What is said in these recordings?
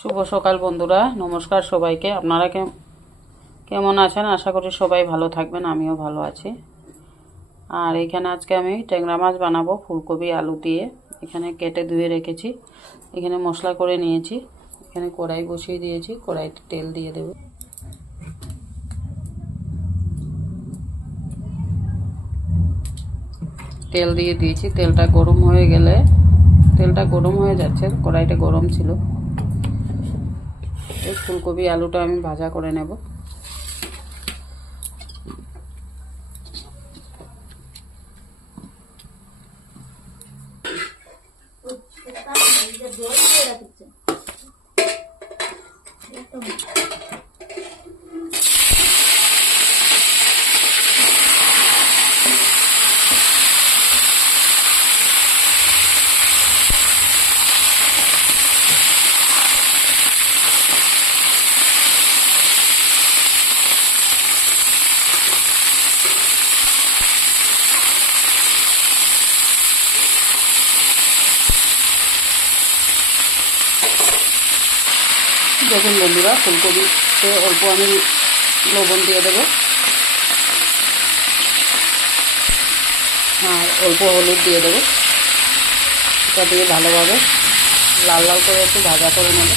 শুভ সকাল বন্ধুরা, নমস্কার সবাইকে। আপনারা কেমন আছেন? আশা করি সবাই ভালো থাকবেন, আমিও ভালো আছি। আর এখানে আজকে আমি ট্যাংরা মাছ বানাবো ফুলকপি আলু দিয়ে। এখানে কেটে ধুয়ে রেখেছি, এখানে মশলা করে নিয়েছি। এখানে কড়াই বসিয়ে দিয়েছি, কড়াইতে তেল দিয়ে দেব। তেল দিয়ে দিয়েছি, তেলটা গরম হয়ে গেলে, তেলটা গরম হয়ে যাচ্ছে, কড়াইটা গরম ছিল। এই ফুলকপি আলুটা আমি ভাজা করে নেব। দেখুন বন্ধুরা, ফুলকপিতে অল্প আমি লবণ দিয়ে দেবো আর অল্প হলুদ দিয়ে দেবো। এটা দিয়ে ভালোভাবে লাল লাল করে একটু ভাজা করে নেব।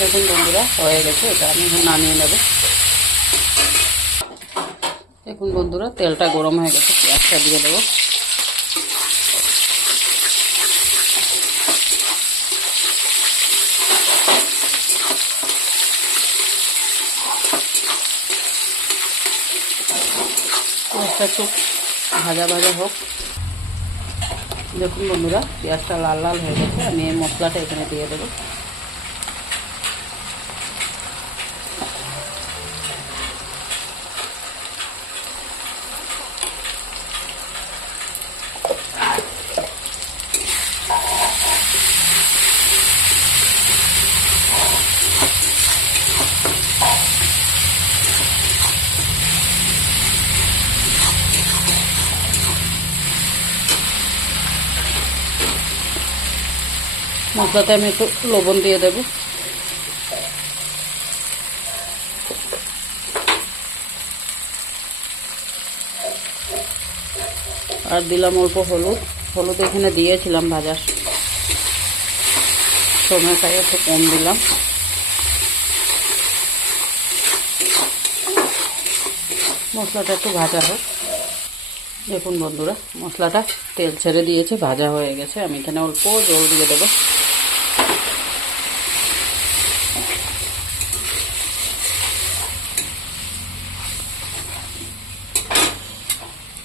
দেখুন বন্ধুরা, হয়ে গেছে, এটা আমি এখন নামিয়ে নেব। দেখুন বন্ধুরা, তেলটা গরম হয়ে গেছে, পেঁয়াজটা দিয়ে দেবো। পেঁয়াজটা একটু ভাজা ভাজা হোক। দেখুন বন্ধুরা, পেঁয়াজটা লাল লাল হয়ে গেছে, আমি এই মশলাটা এখানে দিয়ে দেবো। মশলাতে আমি একটু লবণ দিয়ে দেব। আর দিলাম অল্প হলুদ। হলুদ এখানে দিয়েছিলাম ভাজার সময়, তাই একটু কম দিলাম। মশলাটা একটু ভাজা হোক। দেখুন বন্ধুরা, মশলাটা তেল ছেড়ে দিয়েছে, ভাজা হয়ে গেছে। আমি এখানে অল্প জল দিয়ে দেবো।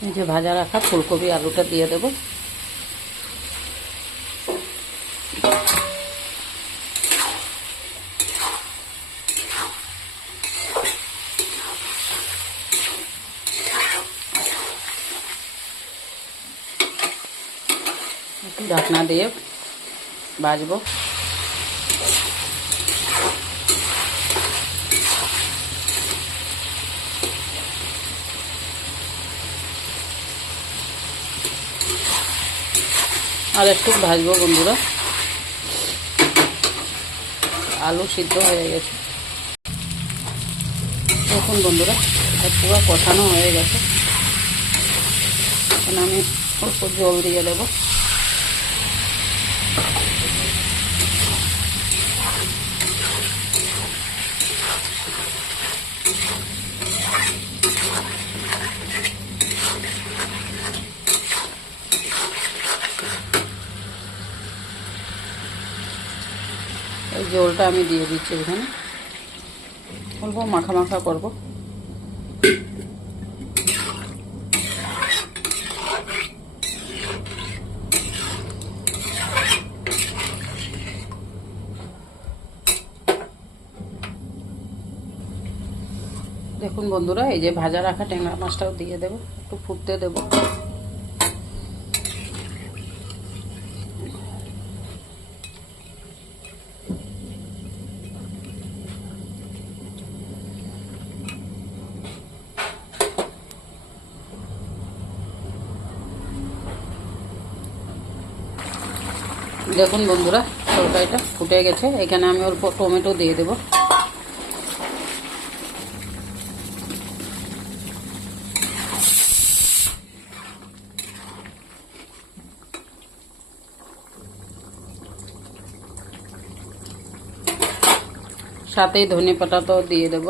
এই যে ভাজা রাখা ফুলকপি আলুটা দিয়ে দেবো। ঢাকনা দিয়ে ভাজবো। আর একটু ভাজবো বন্ধুরা। আলু সিদ্ধ হয়ে গেছে। দেখুন বন্ধুরা, এটা পুরো কষানো হয়ে গেছে। এখন আমি অল্প জল দিয়ে দেবো। এই জলটা আমি দিয়ে দিচ্ছি এখানে, অল্প মাখা মাখা করবো। দেখুন বন্ধুরা, এই যে ভাজা রাখা ট্যাংরা মাছটাও দিয়ে দেবো, একটু ফুটতে দেবো। দেখুন বন্ধুরা, তরকারিটা ফুটে গেছে। এখানে আমি অল্প টমেটো দিয়ে দেব। সাথেই ধনে পাতাটাও দিয়ে দেব।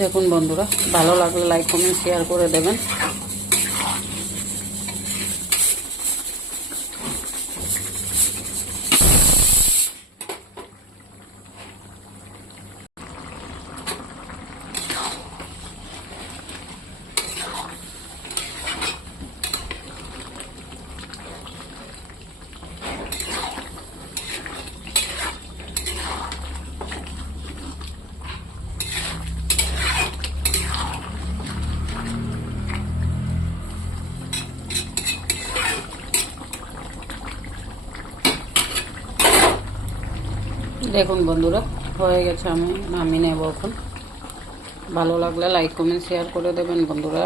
দেখুন বন্ধুরা, ভালো লাগলে লাইক কমেন্ট শেয়ার করে দেবেন। দেখুন বন্ধুরা, হয়ে গেছে, আমি নামিয়ে নেব এখন। ভালো লাগলে লাইক কমেন্ট শেয়ার করে দেবেন বন্ধুরা।